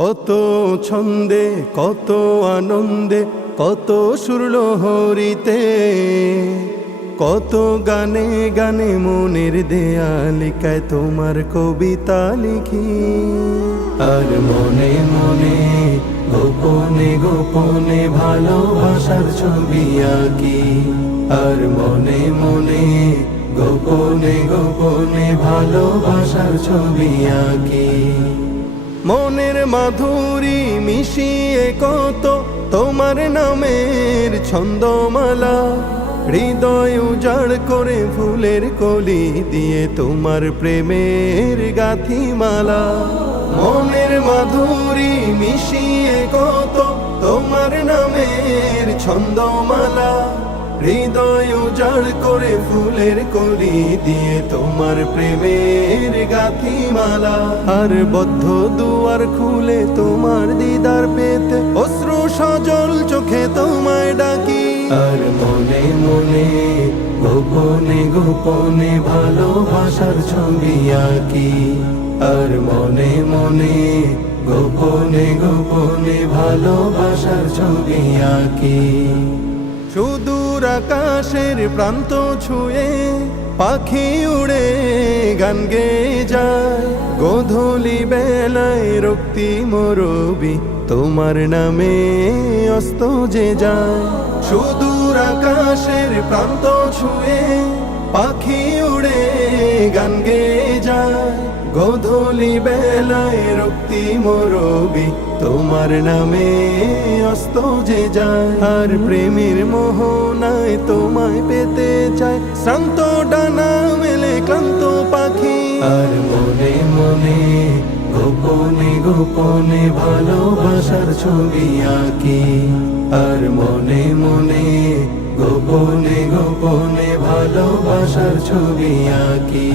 কত ছন্দে কত আনন্দে কত সুরলহরীতে কত গানে গানে মনের দেয়ালিকায় তোমার কবিতা লিখি। আর মনে মনে গোপনে গোপনে ভালোবাসার ছবি আঁকি। আর মনে মনে গোপনে গোপনে ভালোবাসার ছবি আঁকি। মনের মাধুরী মিশিয়ে কত তোমার নামের ছন্দমালা, হৃদয় উজাড় করে ফুলের কলি দিয়ে তোমার প্রেমের গাথিমালা। মনের মাধুরী মিশিয়ে কত তোমার নামের ছন্দমালা, হৃদয় উজাড় করে ফুলের কলি দিয়ে তোমার প্রেমের গাথিমালা। আর বদ্ধ দুয়ার খুলে তোমার দিদার পেতে অশ্রু সজল চোখে তোমায় ডাকি। আর মনে মনে গোপনে গোপনে ভালোবাসার ছবি আঁকি। আর মনে মনে গোপনে গোপনে ভালোবাসার ছবি আঁকি। সুদূর আকাশের প্রান্ত ছুঁয়ে পাখি উড়ে গান গেয়ে যায়, গোধূলি বেলায় রক্তিম রবি তোমার নামে অস্ত যে যায়। সুদূর আকাশের প্রান্ত ছুঁয়ে পাখি উড়ে গান গেয়ে যায়, গোধূলি বেলায় রক্তিম রবি তোমার নামে অস্ত যে যায়। আর প্রেমের মোহনায় তোমায় পেতে চায় শ্রান্ত ডানা মেলে ক্লান্ত পাখি। আর মনে মনে গোপনে গোপনে ভালোবাসার ছবি আঁকি। আর মনে মনে গোপনে গোপনে ভালোবাসার ছবি আঁকি।